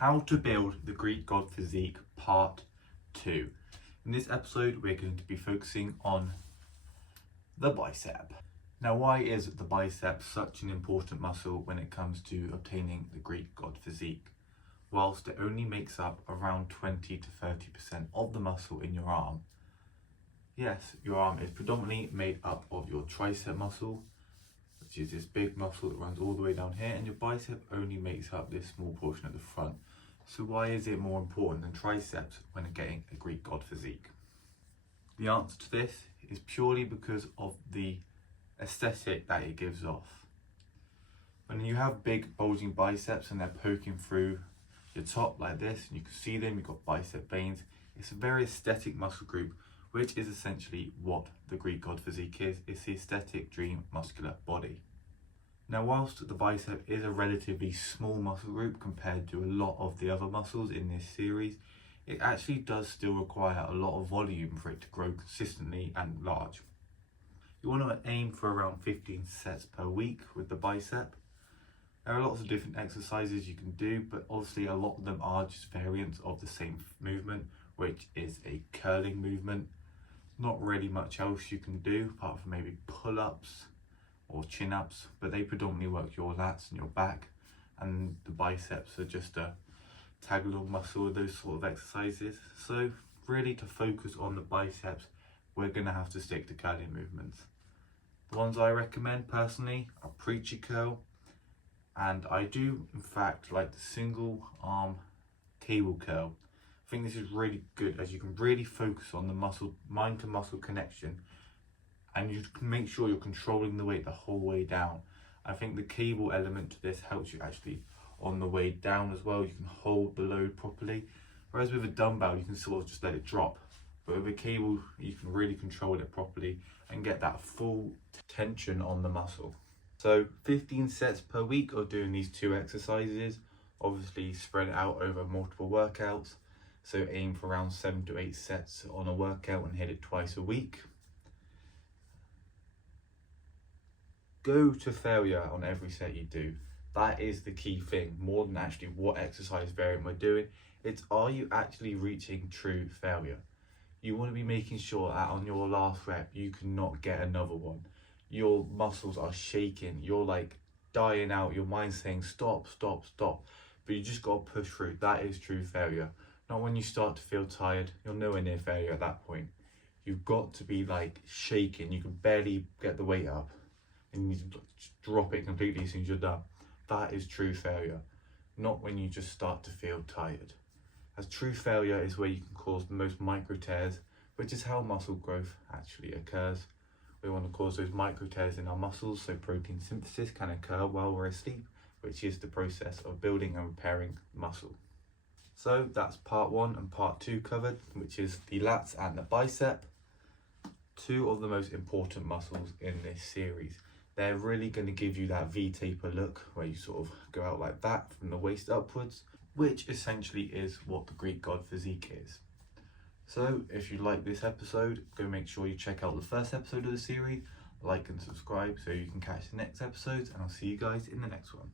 How to build the Greek god physique part 2. In this episode we're going to be focusing on the bicep. Now, why is the bicep such an important muscle when it comes to obtaining the Greek god physique? Whilst it only makes up around 20 to 30% of the muscle in your arm. Yes, your arm is predominantly made up of your tricep muscle, which is this big muscle that runs all the way down here, and your bicep only makes up this small portion at the front. So why is it more important than triceps when getting a Greek god physique? The answer to this is purely because of the aesthetic that it gives off. When you have big bulging biceps and they're poking through your top like this, and you can see them, you've got bicep veins, it's a very aesthetic muscle group, which is essentially what the Greek god physique is. It's the aesthetic dream muscular body. Now, whilst the bicep is a relatively small muscle group compared to a lot of the other muscles in this series, it actually does still require a lot of volume for it to grow consistently and large. You want to aim for around 15 sets per week with the bicep. There are lots of different exercises you can do, but obviously a lot of them are just variants of the same movement, which is a curling movement. Not really much else you can do apart from maybe pull-ups or chin-ups, but they predominantly work your lats and your back, and the biceps are just a tag-along muscle with those sort of exercises. So really, to focus on the biceps, we're going to have to stick to curling movements. The ones I recommend personally are preacher curl, and I do in fact like the single arm cable curl. I think this is really good as you can really focus on the muscle, mind to muscle connection, and you can make sure you're controlling the weight the whole way down. I think the cable element to this helps you actually on the way down as well. You can hold the load properly, whereas with a dumbbell you can sort of just let it drop, but with a cable you can really control it properly and get that full tension on the muscle. So 15 sets per week of doing these two exercises, obviously spread it out over multiple workouts. So aim for around 7 to 8 sets on a workout and hit it twice a week. Go to failure on every set you do. That is the key thing, more than actually what exercise variant we're doing. It's, are you actually reaching true failure? You want to be making sure that on your last rep you cannot get another one. Your muscles are shaking, you're like dying out, your mind's saying stop, stop, stop, but you just got to push through. That is true failure. Not when you start to feel tired. You're nowhere near failure at that point. You've got to be like shaking, you can barely get the weight up and you need to drop it completely as soon as you're done. That is true failure, not when you just start to feel tired. As true failure is where you can cause the most micro tears, which is how muscle growth actually occurs. We want to cause those micro tears in our muscles so protein synthesis can occur while we're asleep, which is the process of building and repairing muscle. So that's part 1 and part 2 covered, which is the lats and the bicep. Two of the most important muscles in this series. They're really going to give you that V-taper look where you sort of go out like that from the waist upwards, which essentially is what the Greek god physique is. So if you like this episode, go make sure you check out the first episode of the series, like and subscribe so you can catch the next episodes, and I'll see you guys in the next one.